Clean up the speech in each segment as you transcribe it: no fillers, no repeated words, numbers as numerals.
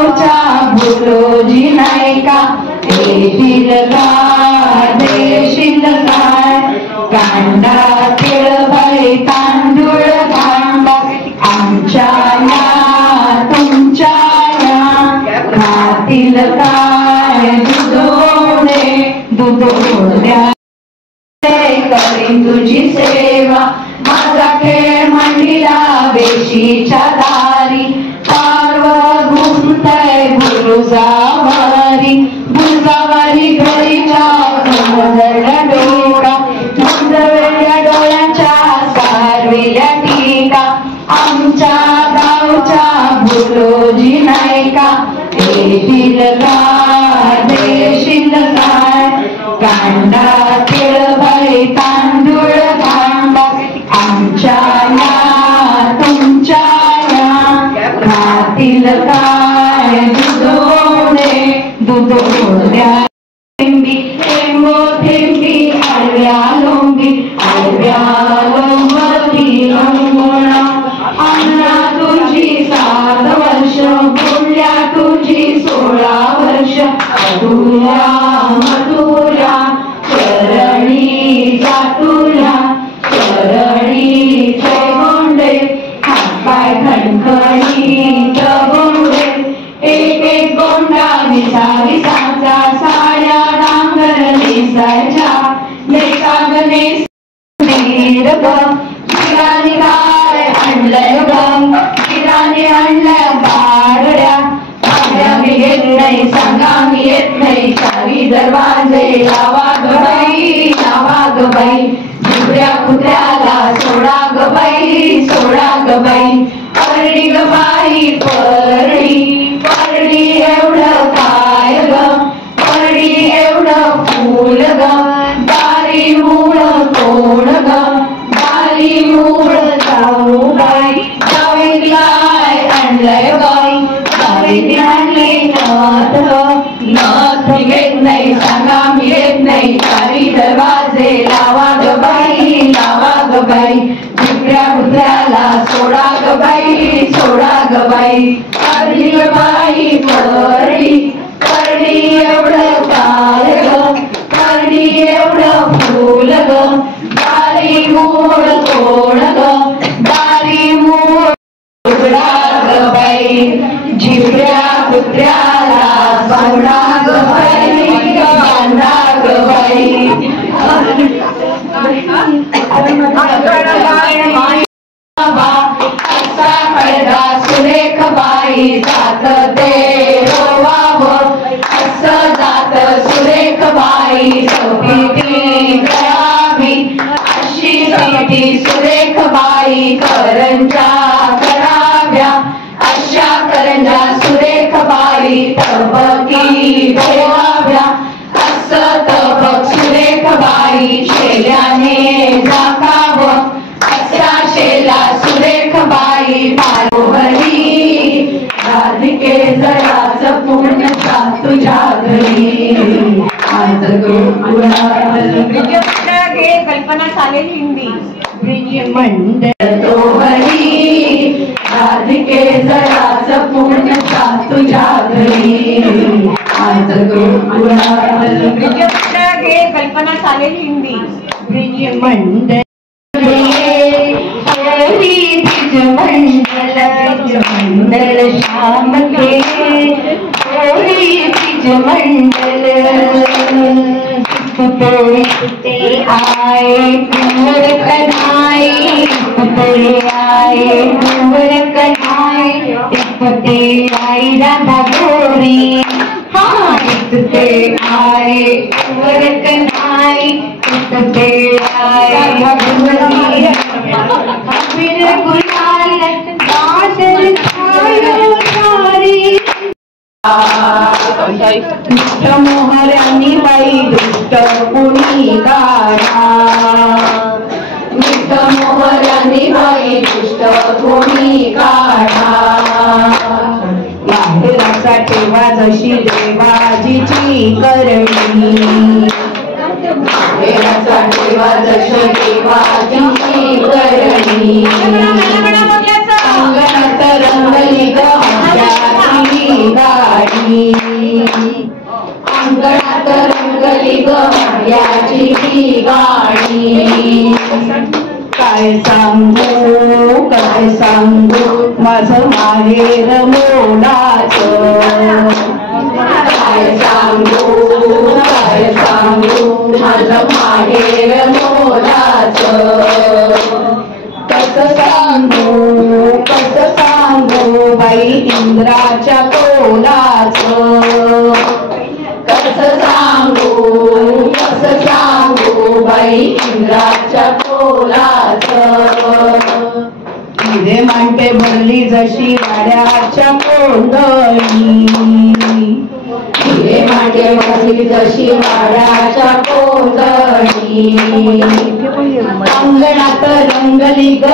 गावच्या भुलोजी नाही का देशील काय देशील काय कांदा तिळ भई तांदूळ कांदा आमच्या या तुमच्या या खातील काय दुधोड्या करीन तुझी सेवा माझा खेळ मांडीला वेशीच्या दारी पारव घुमतय बुरुजावारी बुरुजावारी घरीच्या समजल्या डोका मंदवेल्या डोळ्यांच्या सारविल्या टीका आमच्या गावच्या भुलोजी नाही का देशील काय देशील काय कांदा तिळ भई तांदूळ कांदा आमच्या या तुमच्या या खातील काय दुधोड्या थेंबी थेंबो थेंबी आळव्या लोंबी लोंबणा अन्ना तुझी 7 वर्ष बोलल्या तुझी 16 वर्ष अधुऱ्या मधुऱ्या चरणी जातुल्या चरणी गोंडे हातपाय खणखणीत गोंडे एक एक गोंडा विसाविसाचा साड्या डांगर नेसायच्या नेसागने गिराने काय आणलंय ग गिराने आणलंय बारड्या बारड्या मी येत नाही सांगा मी येत नाही चावी दरवाजे लावा ग बाई झुबऱ्या कुत्र्याला सोडा ग बाई परडी ग बाई परडी एवढं काय ग परडी एवढं फूल ग दारी मूळ कोण ग दारी मूळ जाऊ बाई जावेलाय आणलंय बाई जावेली आणले नथ घेत नाही सांगा मी येत नाही चारी दरवाजे लावा ग बाई झुबऱ्या कुत्र्याला सोडा ग बाई परडी ग बाई परडी एवढं काय ग परडी एवढं फूल ग दारी मूळ कोण ग दारी मूळ ग बाई झुबऱ्या कुत्र्याला सोडा ग बाई असा पडदा सुरेख बाई जात ते रोवावं असं जात सुरेख बाई सौपीती करावी अशी सौपी सुरेख बाई करंजा कराव्या अशा करंजा सुरेख बाई तबकी ठेवाव्या असं तबक सुरेख बाई शेल्याने झाकावं असा शेला सुरेख बाई पारोहरी राधिके जरा जपून जा तुझ्या घरी आज कल्पना चालेल हिंदी ब्रिज मंडळ तोहरी राधिके जरा जपून जा तुझ्या घरी आज कल्पना चालेल हिंदी ब्रिज मंडळ ब्रिज मंडल श्याम के ब्रिज मंडल पुतले आए कुंवर कन्हाई पुतले आए कुंवर कन्हाई पुतले आई राधा गोरी हाँ पुतले आए कुंवर कन्हाई पुतले आए गोरी फिर गुलाल बादल छायो सारी दुष्ट मोहरानी बाई दुष्ट कुणी काढा दुष्ट मोहरानी बाई दुष्ट कुणी काढा माहेराचा ठेवा जशी देवाजीची करणी माहेराचा ठेवा जशी देवाजीची करणी अंगणात रंगली ग भाग्याची ही गाणी. काय सांगू माझं माहेर मोलाचं. काय सांगू माझं माहेर मोलाचं. कसं सांगू बाई इंद्राच्या तोलाचं. कसं सांगू बाई इंद्राच्या तोलाचं. हिरे मांडे भरली जशी वाड्याच्या कोंडणी. हिरे मांडे भरली जशी वाड्याच्या कोंडणी. अंगणात रंगली ग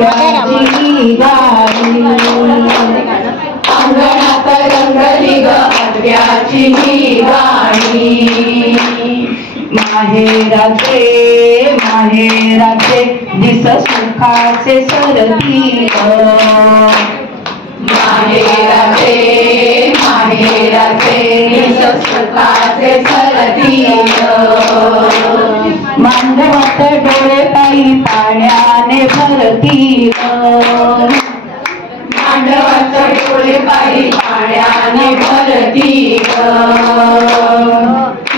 भाग्याची गाणी. अंगणात रंगली ग भाग्याची गाणी. माहेराचे दिस सुखाचे सरती. माहेराचे दिस सुखाचे सरती. मांडवात डोळे पायी पाण्याने भरती. मांडवात डोळे पायी पाण्याने भरती.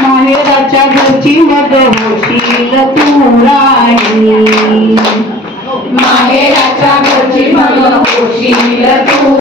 माहेराच्या घरची मग होशील तू राणी. माहेराच्या घरची मग होशील तू